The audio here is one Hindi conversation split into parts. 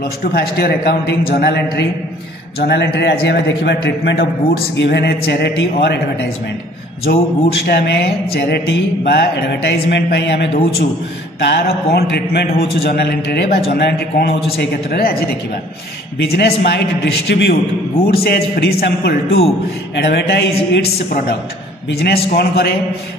Plus two first year accounting journal entry आज आम देखा treatment of goods given A charity और एडवर्टाइजमेंट जो गुड्सटा आम चैरिटी बा एडवर्टाइजमेंट आम दौचु तार कौन ट्रिटमेंट हो जर्नल एंट्री रे बा जर्नल एंट्री कौन हो से क्षेत्र में आज देखा business might distribute goods as free sample to advertise its product business कौन करे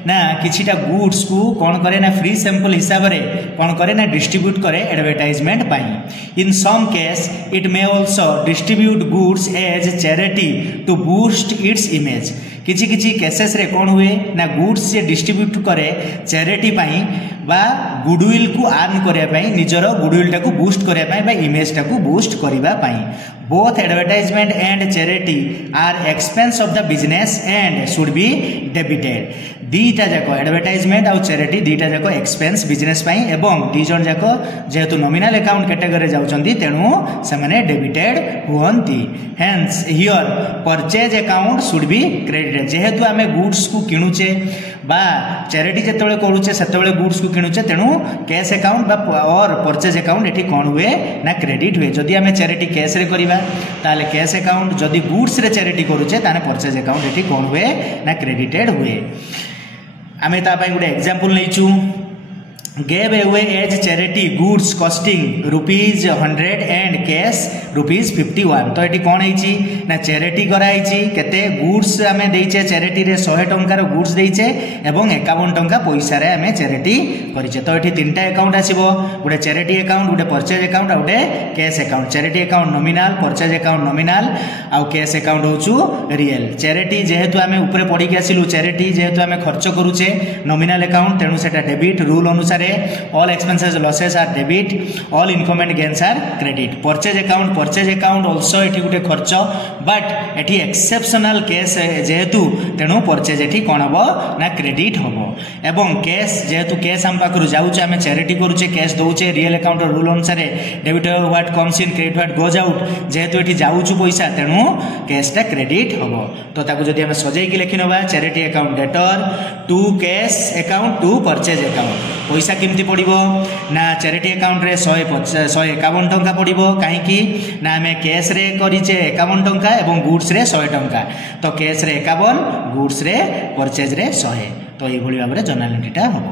ना किछिटा गुड्स को कौन करे ना फ्री सैंपल हिसाब रे कौन करे ना डिस्ट्रीब्यूट करे एडवर्टाइजमेंट पाई in some case it may also distribute goods as charity to boost its image किछि किछि केसेस रे कौन हुए ना गुड्स से डिस्ट्रीब्यूट करे चैरिटी पाई बा गुडविल को आर्न करया पाई निजर गुडविल टाको बूस्ट करया पाई बा इमेज टाको बूस्ट करिबा पाई both advertisement and charity are expense of the business and should be debited दीटा जाक एडवर्टाइजमेंट आउ चैरिटी दीटा जाक एक्सपेंस बिजनेस पाई एवं दी जन जाक जेहेतु नॉमिनल अकाउंट कैटेगरी जाउचंदी तेनु सेमाने डेबिटेड हुअंती hence here purchase account should be credited जेहेतु आमे गुड्स को किणुचे बा चैरिटी जेतेबेले करूचे सेतेबेले गुड्स को किणुचे तेनु कैश अकाउंट बा और परचेज अकाउंट एठी कोन हुए ना क्रेडिट हुए जदि आमे चैरिटी कैश रे करिबा ताले कैश अकाउंट जदि गुड्स रे चैरिटी करूचे ताने परचेज अकाउंट एठी कोन हुए ना क्रेडिटेड हुए आमे ता पई गुडे example लेचू gave away as charity goods costing ₹100 and cash ₹51 तो ये कौन है ना चैरिटी कराई केते गुड्स आम देचे चैरिटी रे 100 टंकार गुड्स देचे एवं 51 टंका पैसा रे आम चैरिटी करिचे तो ये तीनटा अकाउंट आसीबो गोटे चैरिटी अकाउंट गोटे परचेज अकाउंट गोटे cash account charity account nominal purchase account nominal आउ कैश अकाउंट होचु रियल चैरिटी जेहेतु आम ऊपर पढ़ी के आसिलु चैरिटी जेहेतु आम खर्च करूचे नॉमिनल अकाउंट तेणु सेटा डेबिट रूल अनुसार all expenses losses are debit all income and gains are credit purchase account also एठी गुटे खर्च बट एठी एक्सेप्शनल केस जेहेतु तेणु परचेज एठी कोन हबो ना क्रेडिट हबो एवं कैश जेहेतु कैश हम पाखरु जाउचे आमे चैरिटी करूचे कैश दउचे रियल अकाउंट रूल अनुसार debit what comes in credit what goes out जेहेतु एठी जाउचु पैसा तेणु कैशटा क्रेडिट हबो तो ताकू जदि आमे सजाई कि लिखि नबा charity account debtor to cash account to purchase account पैसा केमती पड़ो ना चैरिटी अकाउंट रे 151 टंका पड़ो कहीं ना आम कैश रे करिचे 51 टंका एवं गुड्स रे 100 टंका तो कैश रे 51 गुड्स रे परचेज रे 100 तो ये भाव में जर्नल एंट्रीटा हम।